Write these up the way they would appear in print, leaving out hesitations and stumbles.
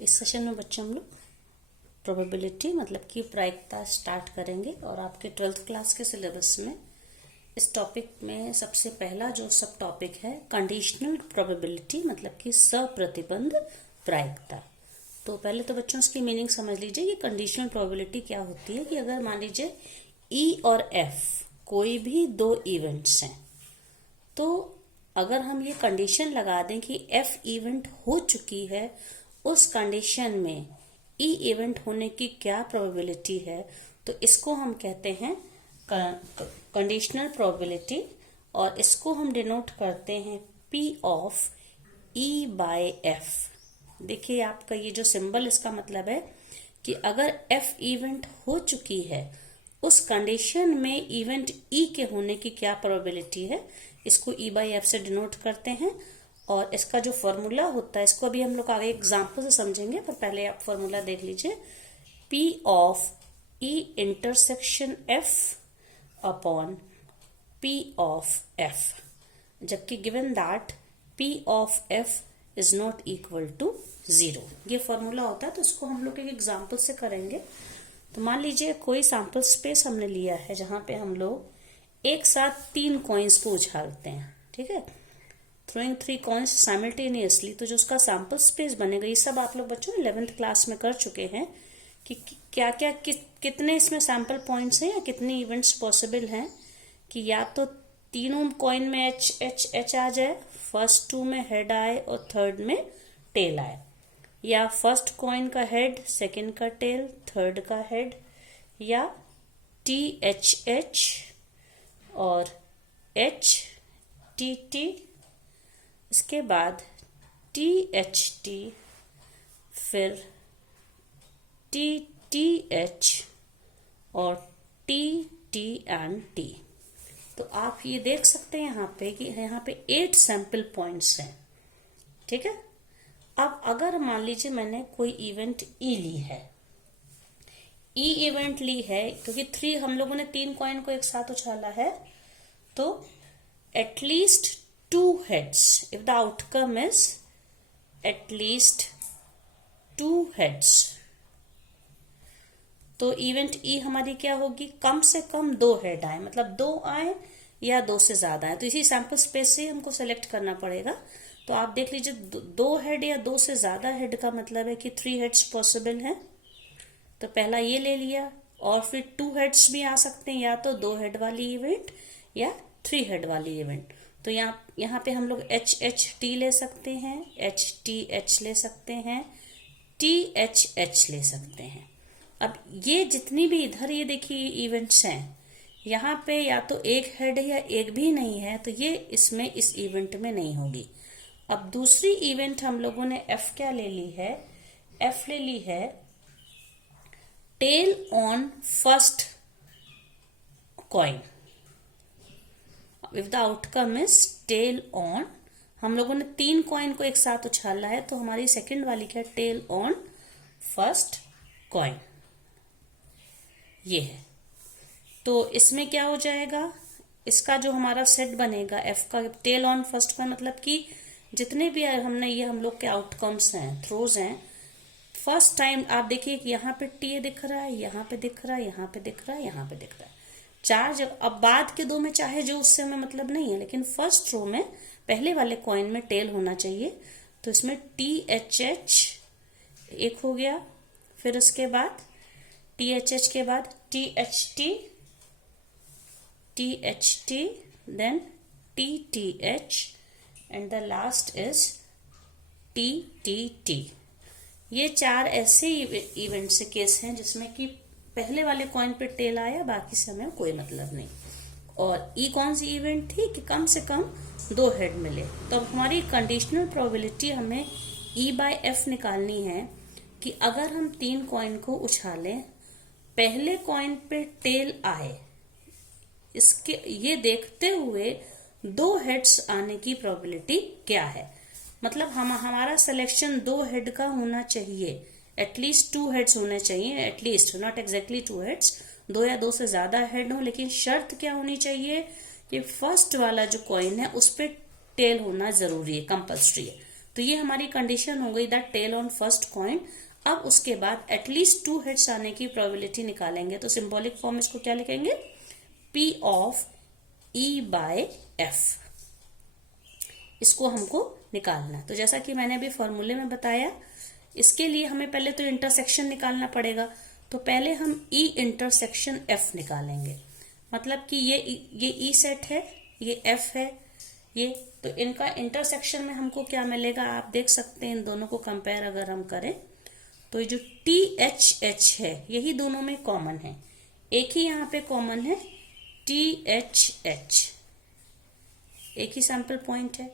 इस सेशन में बच्चों हम लोग प्रोबेबिलिटी मतलब कि प्रायिकता स्टार्ट करेंगे और आपके 12th क्लास के सिलेबस में इस टॉपिक में सबसे पहला जो सब टॉपिक है कंडीशनल प्रोबेबिलिटी मतलब कि सप्रतिबंध प्रायिकता। तो पहले तो बच्चों इसकी मीनिंग समझ लीजिए कि कंडीशनल प्रोबेबिलिटी क्या होती है। कि अगर मान लीजिए ई और एफ कोई भी दो इवेंट्स हैं, तो अगर हम ये कंडीशन लगा दें कि एफ इवेंट हो चुकी है, उस कंडीशन में ई इवेंट होने की क्या प्रोबेबिलिटी है, तो इसको हम कहते हैं कंडीशनल प्रोबेबिलिटी और इसको हम डिनोट करते हैं P of E bye F. देखिए आपका ये जो सिंबल इसका मतलब है कि अगर एफ इवेंट हो चुकी है, उस कंडीशन में इवेंट ई के होने की क्या प्रोबेबिलिटी है, इसको ई बाई एफ से डिनोट करते हैं। और इसका जो फॉर्मूला होता है, इसको अभी हम लोग आगे एग्जाम्पल से समझेंगे, पर पहले आप फॉर्मूला देख लीजिए। P of E intersection F upon P of F, जबकि given that P of F is not equal to 0। ये फॉर्मूला होता है, तो इसको हम लोग एक एग्जाम्पल से करेंगे। तो मान लीजिए कोई सैंपल स्पेस हमने लिया है जहां पे हम लोग एक साथ 3 कॉइन्स को उछालते हैं, ठीक है, थ्रोइंग 3 कॉइन्स साइमल्टेनियसली। तो जो उसका सैंपल स्पेस बनेगा, ये सब आप लोग बच्चों 11th क्लास में कर चुके हैं कि क्या क्या कितने इसमें सैंपल पॉइंट्स हैं या कितने इवेंट्स पॉसिबल हैं। कि या तो तीनों कॉइन में एच एच एच आ जाए, फर्स्ट 2 में हेड आए और थर्ड में टेल आए, या फर्स्ट कॉइन का हेड, सेकंड का टेल, थर्ड का हेड, या टी एच एच और एच टी टी, इसके बाद टी एच टी, फिर टी टी एच और टी टी एंड टी। तो आप ये देख सकते हैं यहाँ पे कि यहाँ पे 8 सैंपल पॉइंट्स हैं, ठीक है। अब अगर मान लीजिए मैंने कोई इवेंट ई ली है, ई इवेंट ली है, क्योंकि 3 हम लोगों ने 3 कॉइन को एक साथ उछाला है, तो at least 2 heads, if the outcome is at least 2 heads, तो इवेंट ई हमारी क्या होगी, कम से कम 2 हेड आए, मतलब 2 आए या 2 से ज्यादा आए। तो इसी सैंपल स्पेस से हमको सेलेक्ट करना पड़ेगा। तो आप देख लीजिए 2 हेड या 2 से ज्यादा हेड का मतलब है कि 3 हेड्स पॉसिबल हैं। तो पहला ये ले लिया, और फिर 2 हेड्स भी आ सकते हैं, या तो 2 हेड वाली इवेंट या 3 हेड वाली इवेंट। तो यहाँ पे हम लोग एच एच टी ले सकते हैं, एच टी एच ले सकते हैं, टी एच एच ले सकते हैं। अब ये जितनी भी इधर ये देखिए इवेंट्स हैं, यहाँ पे या तो एक हेड है या एक भी नहीं है, तो ये इसमें इस इवेंट में नहीं होगी। अब दूसरी इवेंट हम लोगों ने एफ क्या ले ली है, एफ ले ली है tail on first coin, if the outcome is tail on. हम लोगों ने 3 कॉइन को एक साथ उछाला है, तो हमारी सेकंड वाली क्या, टेल ऑन फर्स्ट कॉइन, ये है। तो इसमें क्या हो जाएगा, इसका जो हमारा सेट बनेगा एफ का, टेल ऑन फर्स्ट का मतलब कि जितने भी हमने ये हम लोग के आउटकम्स हैं, थ्रोज हैं, फर्स्ट टाइम आप देखिए कि यहाँ पे टी दिख रहा है, यहाँ पे दिख रहा है, यहाँ पे दिख रहा है, यहाँ पे दिख रहा है, 4 जब। अब बाद के 2 में चाहे जो, उससे हमें मतलब नहीं है, लेकिन फर्स्ट रो में पहले वाले कॉइन में टेल होना चाहिए। तो इसमें टी एच एच एक हो गया, फिर उसके बाद टी एच एच के बाद T H T, then T T H, and the last is T T T. ये 4 ऐसे इवेंट्स केस हैं जिसमें कि पहले वाले कॉइन पे टेल आया, बाकी से हमें कोई मतलब नहीं। और ई कौन सी इवेंट थी कि कम से कम 2 हेड मिले। तो अब हमारी कंडीशनल प्रोबेबिलिटी हमें ई बाय एफ निकालनी है कि अगर हम 3 कॉइन को उछालें, पहले कॉइन पे टेल आए, इसके ये देखते हुए 2 हेड्स आने की प्रोबेबिलिटी क्या है। मतलब हमारा सिलेक्शन 2 हेड का होना चाहिए, एटलीस्ट 2 हेड्स होने चाहिए, एटलीस्ट, नॉट एग्जैक्टली 2 हेड्स, 2 या 2 से ज्यादा हेड हो। लेकिन शर्त क्या होनी चाहिए कि फर्स्ट वाला जो कॉइन है उस पे टेल होना जरूरी है, कंपल्सरी है। तो ये हमारी कंडीशन हो गई the tail on first coin. अब उसके बाद एटलीस्ट 2 हेड्स आने की प्रोबेबिलिटी निकालेंगे। तो सिंबॉलिक फॉर्म इसको क्या लिखेंगे, P of E by F, इसको हमको निकालना। तो जैसा कि मैंने अभी फॉर्मूले में बताया, इसके लिए हमें पहले तो इंटरसेक्शन निकालना पड़ेगा। तो पहले हम E इंटरसेक्शन F निकालेंगे। मतलब कि ये E सेट है, ये F है, ये तो इनका इंटरसेक्शन में हमको क्या मिलेगा, आप देख सकते हैं। इन दोनों को कंपेयर अगर हम करें तो ये जो THH है यही दोनों में कॉमन है, एक ही यहाँ पे कॉमन है THH, एक ही सैंपल पॉइंट है।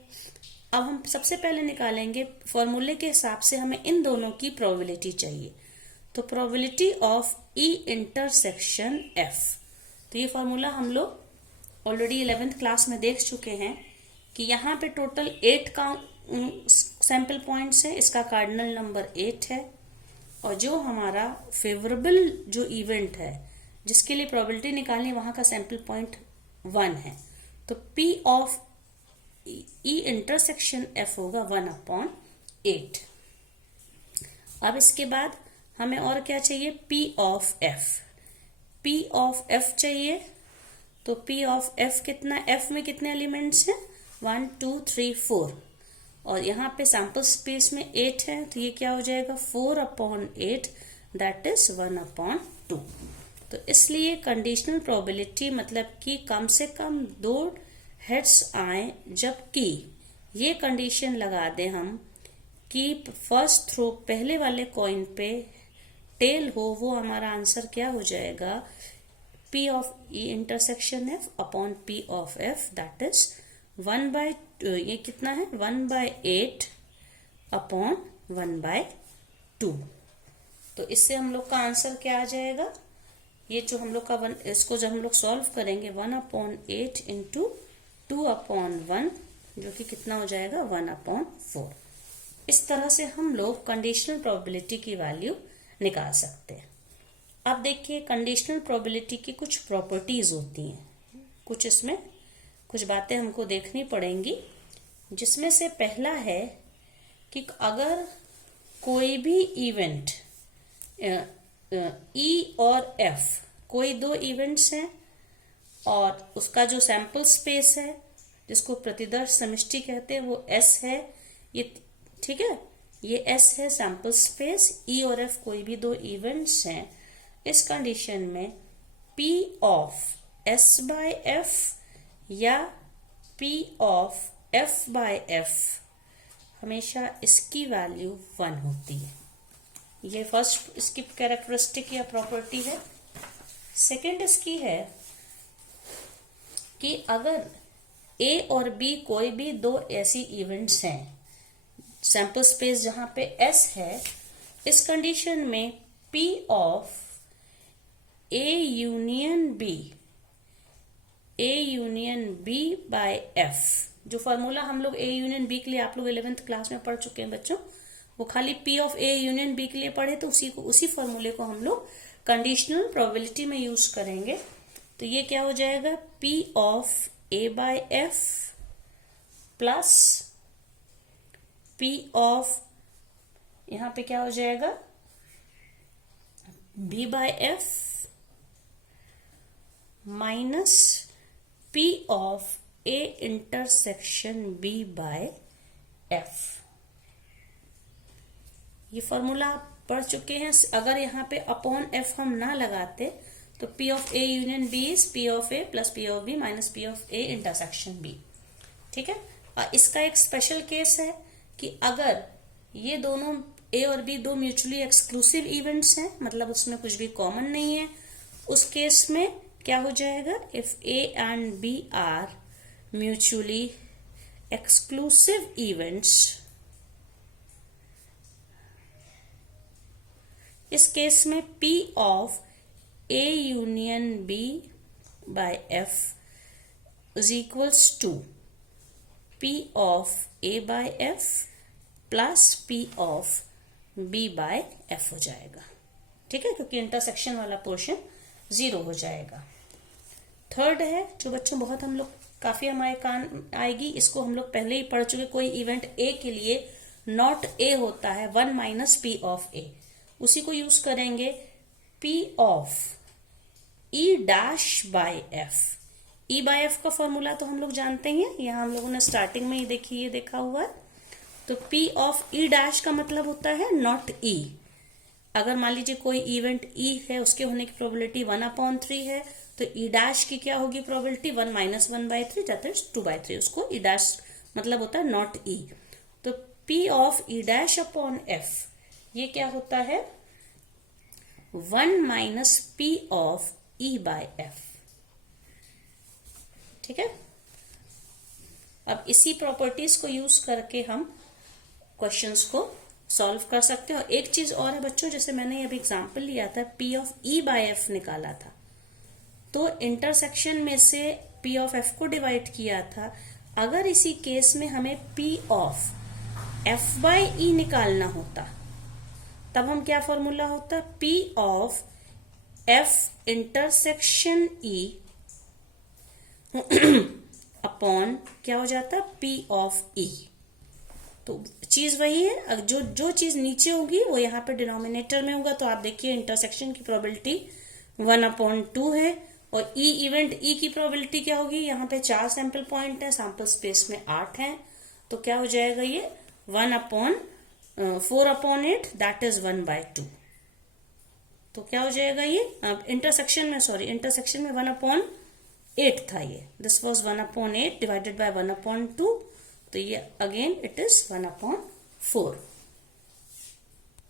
अब हम सबसे पहले निकालेंगे फॉर्मूले के हिसाब से, हमें इन दोनों की प्रोबेबिलिटी चाहिए। तो probability of E intersection F, तो ये फॉर्मूला हम लोग ऑलरेडी 11th क्लास में देख चुके हैं कि यहाँ पे टोटल 8 का सैंपल पॉइंट्स है, इसका कार्डिनल नंबर 8 है, और जो हमारा फेवरेबल जो इवेंट है जिसके लिए प्रोबेबिलिटी निकालनी, वहां का सैंपल पॉइंट 1 है। तो P of E intersection F होगा 1/8। अब इसके बाद हमें और क्या चाहिए, P of F, P of F चाहिए। तो P ऑफ F कितना, F में कितने एलिमेंट्स हैं, 1 2 3 4, और यहाँ पे सैंपल स्पेस में 8 है, तो ये क्या हो जाएगा 4/8, दैट इज 1/2। तो इसलिए कंडीशनल प्रोबेबिलिटी मतलब कि कम से कम 2 हेड्स आए, जबकि ये कंडीशन लगा दें हम कि फर्स्ट थ्रो पहले वाले कॉइन पे टेल हो, वो हमारा आंसर क्या हो जाएगा, P of E intersection F upon P of F, that is 1/2, ये कितना है 1/8 अपॉन 1/2। तो इससे हम लोग का आंसर क्या आ जाएगा, ये जो हम लोग का इसको जब हम लोग सॉल्व करेंगे 1/8 इंटू 2/1, जो कि कितना हो जाएगा 1/4। इस तरह से हम लोग कंडीशनल प्रोबेबिलिटी की वैल्यू निकाल सकते हैं। अब देखिए कंडीशनल प्रोबेबिलिटी की कुछ प्रॉपर्टीज होती हैं, कुछ इसमें कुछ बातें हमको देखनी पड़ेंगी, जिसमें से पहला है कि अगर कोई भी इवेंट E और F, कोई 2 इवेंट्स हैं और उसका जो सैंपल स्पेस है जिसको प्रतिदर्श समष्टि कहते हैं वो S है, ये ठीक है, ये S है सैंपल स्पेस, E और F कोई भी 2 इवेंट्स हैं। इस कंडीशन में P of S by F या P of F by F हमेशा इसकी वैल्यू 1 होती है। ये फर्स्ट इसकी कैरेक्टरिस्टिक या प्रॉपर्टी है। सेकंड इसकी है कि अगर A और B कोई भी 2 ऐसी इवेंट्स हैं, सैंपल स्पेस जहां पे S है, इस कंडीशन में P of A union B by F, जो फॉर्मूला हम लोग A यूनियन B के लिए आप लोग 11th क्लास में पढ़ चुके हैं बच्चों, वो खाली P of A union B के लिए पढ़े, तो उसी फॉर्मूले को हम लोग कंडीशनल प्रोबेबिलिटी में यूज करेंगे। तो ये क्या हो जाएगा, P of A by F plus P of, यहां पे क्या हो जाएगा B by F minus P of A intersection B by F। ये फॉर्मूला आप पढ़ चुके हैं। अगर यहाँ पे अपॉन F हम ना लगाते तो P of A union B is P of A plus P of B minus P of A intersection B, ठीक है। और इसका एक स्पेशल केस है कि अगर ये दोनों A और B 2 म्यूचुअली एक्सक्लूसिव इवेंट्स हैं, मतलब उसमें कुछ भी कॉमन नहीं है, उस केस में क्या हो जाएगा, if A and B are mutually exclusive events, इस केस में P of A union B by F is equals to P of A by F plus P of B by F हो जाएगा, ठीक है, क्योंकि इंटरसेक्शन वाला portion 0 हो जाएगा। थर्ड है जो बच्चों बहुत हम लोग काफी हमारे कान आएगी, इसको हम लोग पहले ही पढ़ चुके, कोई इवेंट A के लिए नॉट ए होता है 1 माइनस पी ऑफ ए, उसी को यूज करेंगे P of E dash by F. E bye F का फॉर्मूला तो हम लोग जानते ही हैं, यहां हम लोगों ने स्टार्टिंग में ही देखी, ये देखा हुआ है। तो पी ऑफ ई डैश का मतलब होता है नॉट ई। अगर मान लीजिए कोई इवेंट ई है, उसके होने की प्रोबेबिलिटी 1/3 है, तो ई डैश की क्या होगी प्रोबेबिलिटी 1 माइनस 1/3 दैट इज 2/3। उसको ई डैश मतलब होता है नॉट ई। तो P of E dash upon F ये क्या होता है 1 minus P of E bye F. ठीक है, अब इसी प्रॉपर्टीज को यूज करके हम क्वेश्चंस को सॉल्व कर सकते हैं। और एक चीज और है बच्चों, जैसे मैंने अभी एग्जांपल लिया था, P of E bye F निकाला था, तो इंटरसेक्शन में से पी ऑफ एफ को डिवाइड किया था। अगर इसी केस में हमें पी ऑफ एफ बाय ई निकालना होता, तब हम क्या फॉर्मूला होता, P of F intersection E upon क्या हो जाता, पी ऑफ ई। तो चीज वही है, जो चीज नीचे होगी वो यहाँ पे डिनोमिनेटर में होगा। तो आप देखिए इंटरसेक्शन की प्रोबेबिलिटी 1/2 है, और ई इवेंट ई की प्रोबेबिलिटी क्या होगी, यहाँ पे 4 सैंपल पॉइंट है, सैंपल स्पेस में 8 है, तो क्या हो जाएगा ये 4/8 दैट इज 1/2। तो क्या हो जाएगा ये, अब इंटरसेक्शन में 1/8 था, ये दिस वॉज 1/8 डिवाइडेड बाय 1/2, तो ये अगेन इट इज 1/4।